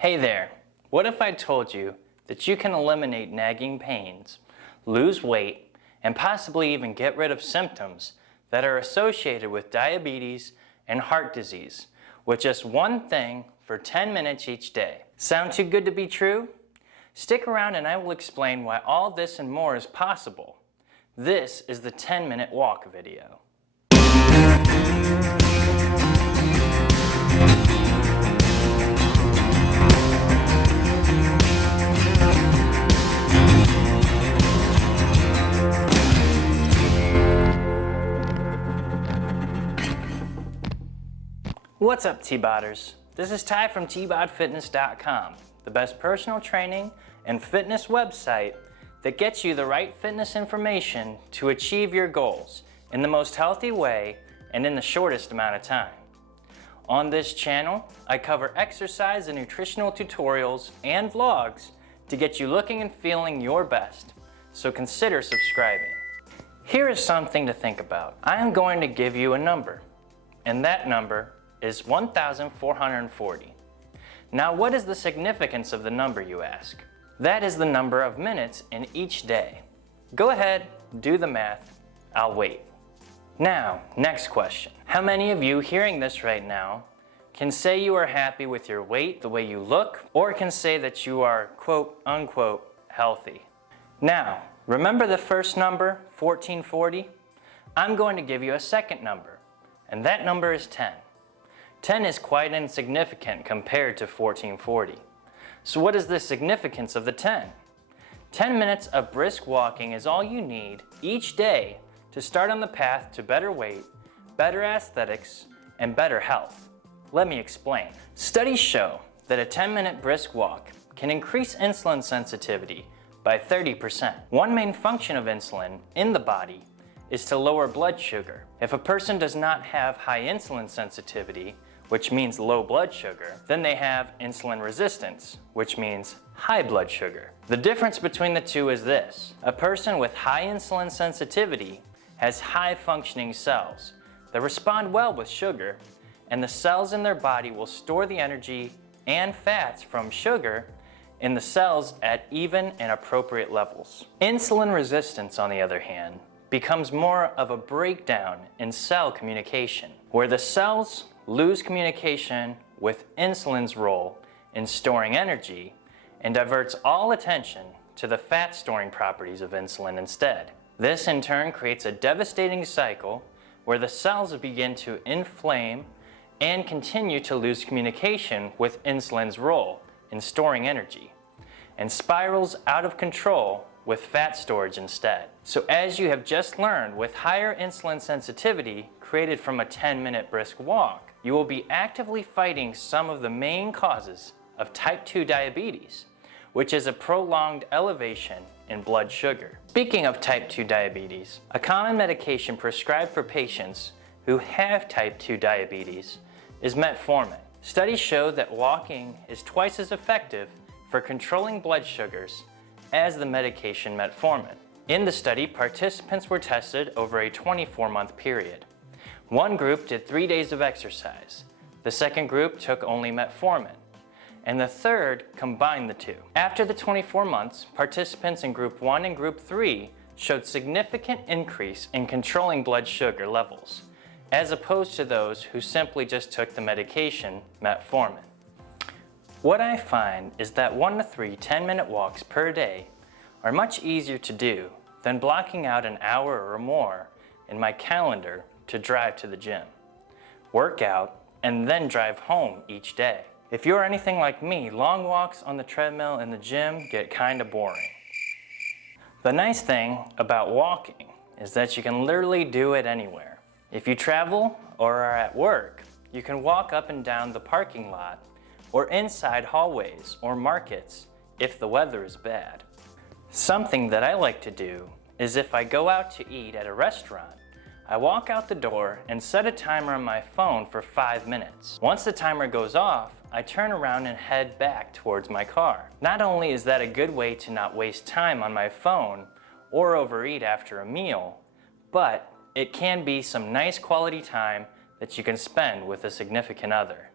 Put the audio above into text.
Hey there, what if I told you that you can eliminate nagging pains, lose weight, and possibly even get rid of symptoms that are associated with diabetes and heart disease with just one thing for 10 minutes each day? Sound too good to be true? Stick around and I will explain why all this and more is possible. This is the 10-minute walk video. What's up, T-Boders? This is Ty from Tbodfitness.com, the best personal training and fitness website that gets you the right fitness information to achieve your goals in the most healthy way and in the shortest amount of time. On this channel, I cover exercise and nutritional tutorials and vlogs to get you looking and feeling your best, so consider subscribing. Here is something to think about. I am going to give you a number, and that number is 1,440. Now, what is the significance of the number, you ask? That is the number of minutes in each day. Go ahead, do the math, I'll wait. Now, next question. How many of you hearing this right now can say you are happy with your weight, the way you look, or can say that you are quote unquote healthy? Now, remember the first number, 1440? I'm going to give you a second number, and that number is 10. 10 is quite insignificant compared to 1440. So what is the significance of the 10? 10 minutes of brisk walking is all you need each day to start on the path to better weight, better aesthetics, and better health. Let me explain. Studies show that a 10-minute brisk walk can increase insulin sensitivity by 30%. One main function of insulin in the body is to lower blood sugar. If a person does not have high insulin sensitivity, which means low blood sugar, then they have insulin resistance, which means high blood sugar. The difference between the two is this. A person with high insulin sensitivity has high functioning cells that respond well with sugar, and the cells in their body will store the energy and fats from sugar in the cells at even and appropriate levels. Insulin resistance, on the other hand, becomes more of a breakdown in cell communication, where the cells lose communication with insulin's role in storing energy and diverts all attention to the fat-storing properties of insulin instead. This in turn creates a devastating cycle where the cells begin to inflame and continue to lose communication with insulin's role in storing energy, and spirals out of control with fat storage instead. So as you have just learned, with higher insulin sensitivity created from a 10-minute brisk walk, you will be actively fighting some of the main causes of type 2 diabetes, which is a prolonged elevation in blood sugar. Speaking of type 2 diabetes, a common medication prescribed for patients who have type 2 diabetes is metformin. Studies show that walking is twice as effective for controlling blood sugars as the medication metformin. In the study, participants were tested over a 24-month period. One group did 3 days of exercise, the second group took only metformin, and the third combined the two. After the 24 months, participants in Group 1 and Group 3 showed significant increase in controlling blood sugar levels, as opposed to those who simply just took the medication metformin. What I find is that 1 to 3 10-minute walks per day are much easier to do than blocking out an hour or more in my calendar to drive to the gym, work out, and then drive home each day. If you're anything like me, long walks on the treadmill in the gym get kinda boring. The nice thing about walking is that you can literally do it anywhere. If you travel or are at work, you can walk up and down the parking lot or inside hallways or markets if the weather is bad. Something that I like to do is if I go out to eat at a restaurant, I walk out the door and set a timer on my phone for 5 minutes. Once the timer goes off, I turn around and head back towards my car. Not only is that a good way to not waste time on my phone or overeat after a meal, but it can be some nice quality time that you can spend with a significant other.